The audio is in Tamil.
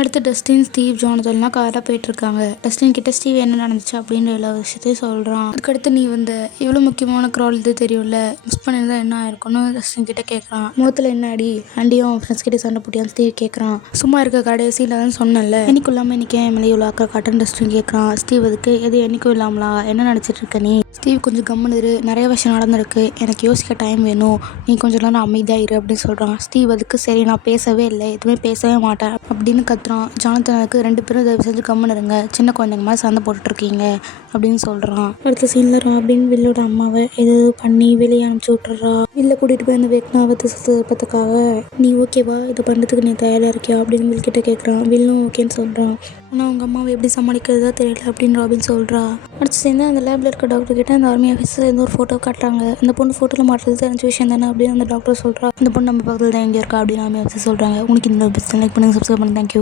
அடுத்து டஸ்டின், ஸ்டீவ், ஜோனதன்லாம் காரில் போயிட்டுருக்காங்க. டஸ்டின் கிட்ட ஸ்டீவ் என்ன நடந்துச்சு அப்படின்னு எல்லா விஷயத்தையும் சொல்கிறான். அதுக்கடுத்து நீ இவ்வளோ முக்கியமான க்ரால் இது தெரியும்ல, மிஸ் பண்ணியிருந்தா என்ன ஆயிருக்கும்னு டஸ்டின் கிட்ட கேட்குறான். முகத்தில் என்ன அடி, ஆண்டியும் ஃப்ரெண்ட்ஸ் கிட்டே சண்டை போட்டியான்னு ஸ்டீவ் கேட்குறான். சும்மா இருக்க கடைசியில் தான் சொன்னல, என்னைக்கும் இல்லாமல் இன்னைக்கு என் மேலே இவ்வளோ அக்கறை காட்டுன்னு டஸ்டின் கேட்குறான். ஸ்டீவ் அதுக்கு எது என்னைக்கும் இல்லாமலா, என்ன நினச்சிட்டு இருக்க நீ? ஸ்டீவ் கொஞ்சம் கம்முன்னு இரு, நிறைய விஷயம் நடந்திருக்கு, எனக்கு யோசிக்க டைம் வேணும், நீ கொஞ்சம் நேரம் அமைதியாக இரு அப்படின்னு சொல்கிறான். ஸ்டீவ் அதுக்கு சரி நான் பேசவே இல்லை, எதுவுமே பேசவே மாட்டேன் அப்படின்னு கத்துறான். ஜானத்தனுக்கு 2 பேரும் தயவு செஞ்சு கம்முன்னு இருங்க, சின்ன குழந்தைங்க மாதிரி சண்டை போட்டுட்ருக்கீங்க அப்படின்னு சொல்கிறான். அடுத்த சீனில் ராபின் வில்லோட அம்மாவை ஏதாவது பண்ணி வெளியே அனுப்பிச்சி விட்டுறா. வில்ல கூட்டிகிட்டு போய் அந்த வேக்னாவத்தை சுத்தத்துக்காக நீ ஓகேவா, இது பண்ணுறதுக்கு நீ தயாராக இருக்கியா அப்படின்னு வில் கிட்ட கேட்குறான். வில்லும் ஓகேன்னு சொல்கிறான். ஆனால் அவங்க அம்மாவை எப்படி சமாளிக்கிறதா தெரியல அப்படின்னு ராபின் சொல்கிறா. அடுத்து சேர்ந்து அந்த லேபில் இருக்க டாக்டர் கிட்ட அந்த ஆர்மி ஆஃபீஸில் ஏதோ ஒரு ஃபோட்டோ காட்டுறாங்க. அந்த பொண்ணு ஃபோட்டோவில் மாட்டுறது தெரிஞ்ச விஷயம் தானே அப்படின்னு அந்த டாக்டர் சொல்கிறா. அந்த பொண்ணு நம்ம பக்கத்தில் தான் எங்கே இருக்கா அப்படின்னு ஆர்மி ஆஃபீஸர் சொல்கிறாங்க. உனக்கு இந்த லைக் பண்ணுங்கள், சப்ஸ்கிரைப் பண்ணுங்கள். தேங்க்யூ.